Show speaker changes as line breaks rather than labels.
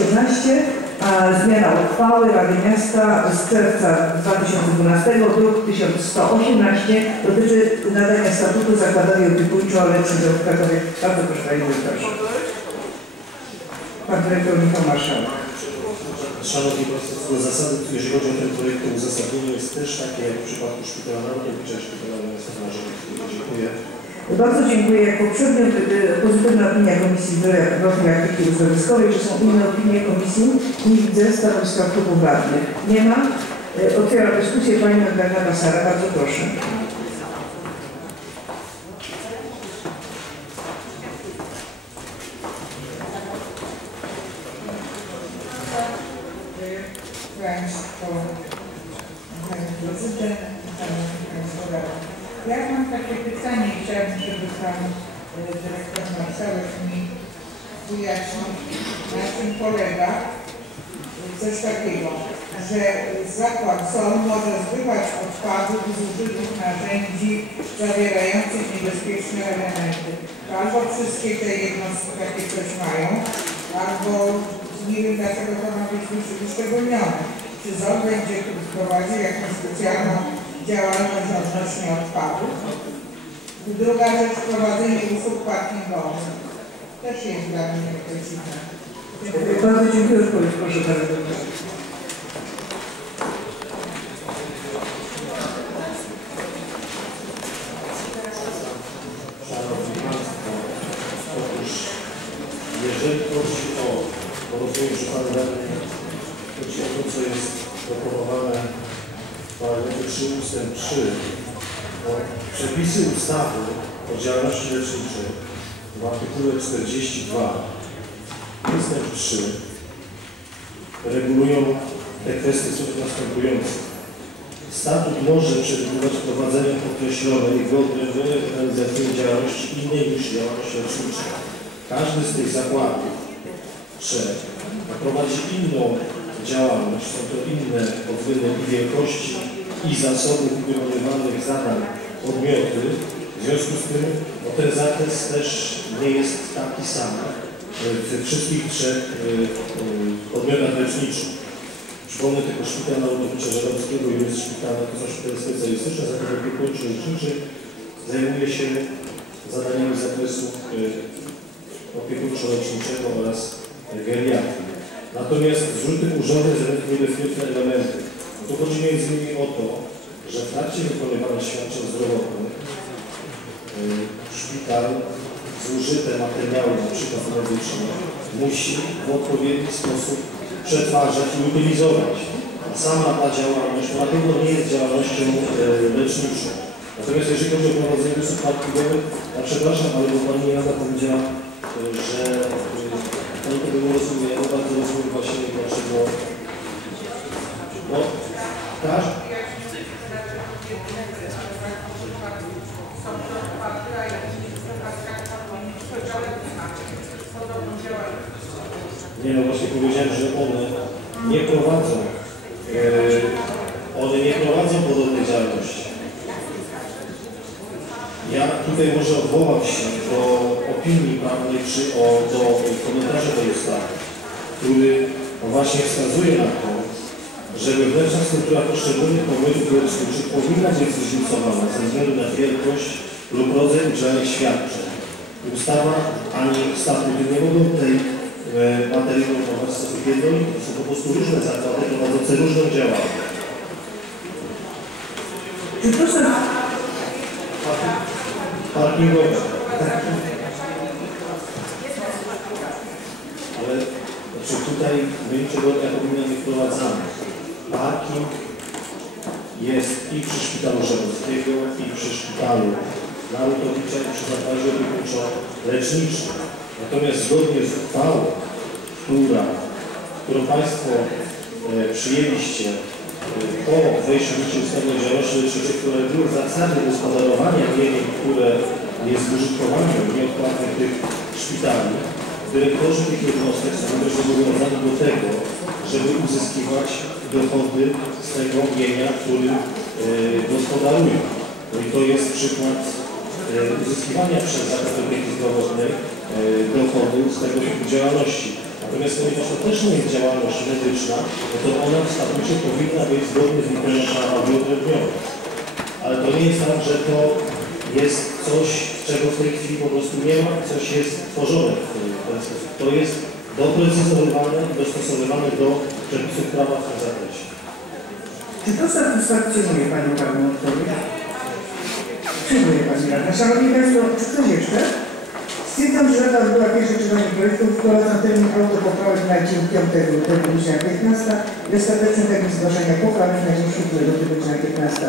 318, a zmiana uchwały Rady Miasta z czerwca 2012, druk 1118, dotyczy nadania statutu zakładowi opiekuńczo-leczym w Krakowie. Bardzo proszę Dyrektorze. Pan Dyrektor Michał Marszałek.
Szanowni Państwo, zasady, jeżeli chodzi o ten projekt, to uzasadnienie jest też takie jak w przypadku Szpitala Narodowicza i Szpitala Marzowskiego. Dziękuję.
Bardzo dziękuję. Jak poprzednio y, pozytywna opinia Komisji Profilaktyki Uzdrowiskowej. Czy są inne opinie Komisji? Nie widzę. Stanowiska klubów radnych. Nie ma. Y, Otwieram dyskusję. Pani Magdalena Sara. Bardzo proszę.
Państwo, Pani Prezydent. Ja mam takie pytanie, chciałabym, żeby Pan e, Dyrektor Marszałek mi wyjaśnił, na czym polega e, coś takiego, że zakład SOL może zbywać odpady z zużytych narzędzi zawierających niebezpieczne elementy. Albo wszystkie te jednostki takie coś mają, albo nie wiem dlaczego to ma być wyszczególnione. Czy ZOL będzie prowadził jakąś specjalną działalność odnośnie odpadów? Druga rzecz, prowadzenie usług parkingowych. Też jest dla mnie.
Dziękuję. Bardzo dziękuję. Odpowiedź proszę
otóż jeżeli chodzi o, o to, co jest proponowane w paragrafie 3 ustęp 3, bo przepisy ustawy o działalności leczniczej w artykule 42 ustęp 3 regulują te kwestie są następujące. Statut może przewidywać prowadzenie określonej godnej realizacyjnej działalności innej niż działalność lecznicza. Każdy z tych zakładów trzech ma prowadzić inną działalność, są to inne pod i wielkości i zasobów wykonywanych zadań podmioty. W związku z tym no, ten zakres też nie jest taki sam w tych wszystkich trzech y, y, podmiotach leczniczych. Przypomnę tylko Szpital Narodowicza Żeromskiego i jest szpital, to są szpitale specjalistyczne, zakład opiekuńczy leczniczy zajmuje się zadaniami z zakresu opiekuńczo-leczniczego oraz geriatrii. Natomiast zrzuty urządzeń zawierających niebezpieczne elementy. Tu chodzi między innymi o to, że w trakcie wykonywania świadczeń zdrowotnych y, szpital zużyte materiały, przykład medyczne, musi w odpowiedni sposób przetwarzać i utylizować. A sama ta działalność na pewno nie jest działalnością e, leczniczą. Natomiast jeżeli chodzi o prowadzenie usług parkingowych, ja przepraszam, ale bo Pani Jana powiedziała, e, że nie rozumie, ja bardzo rozumiem właśnie dlaczego. No, Nie no właśnie powiedziałem, że one nie prowadzą, e, one nie prowadzą podobnej działalności. Ja tutaj może odwołam się do opinii prawnej czy o, do komentarza tej ustawy, który właśnie wskazuje na to, że wewnętrzna struktura poszczególnych podmiotów leczniczych powinna być zróżnicowana ze względu na wielkość lub rodzaj udzielanych świadczeń. Ustawa ani statut nie mogą tej e, materii proponować w sposób jednolity. To są po prostu różne zakłady prowadzące różną działalność. Czy proszę Parkingowe. Ale znaczy tutaj my niczego jako gmina nie wprowadzamy. Parking jest i przy szpitalu Żerowskiego, i przy szpitalu Narutowicza, i przy zakładzie opiekuńczo-leczniczym. Natomiast zgodnie z uchwałą, która, którą Państwo e, przyjęliście e, po wejściu w życie ustawy działalności które były zasady gospodarowania mieniem, które jest w użytkowaniu nieodpłatnych tych szpitali, dyrektorzy tych jednostek są zobowiązani do tego, żeby uzyskiwać dochody z tego mienia, którym e, gospodarują. No i to jest przykład e, uzyskiwania przez Zakład Opieki Zdrowotnej e, dochodu z tego typu działalności. Natomiast ponieważ to też nie jest działalność medyczna, no to ona w statucie powinna być zgodnie z literą prawa. Ale to nie jest tak, że to jest coś, czego w tej chwili po prostu nie ma, coś jest tworzone w ten sposób. To jest doprecyzowywane i dostosowywane do przepisów prawa w tym zakresie.
Czy to satysfakcjonuje Panią Panią odpowiedź? Dziękuję Pani Radna. Szanowni Państwo, czy ktoś jeszcze? Stwierdzam, że Rada odbyła pierwsze czytanie projektu, wprowadzam termin autopoprawek na dzień 5 lutego godzina 15 i ostateczny termin zgłaszania poprawek na dzień 7 lutego godzina 15.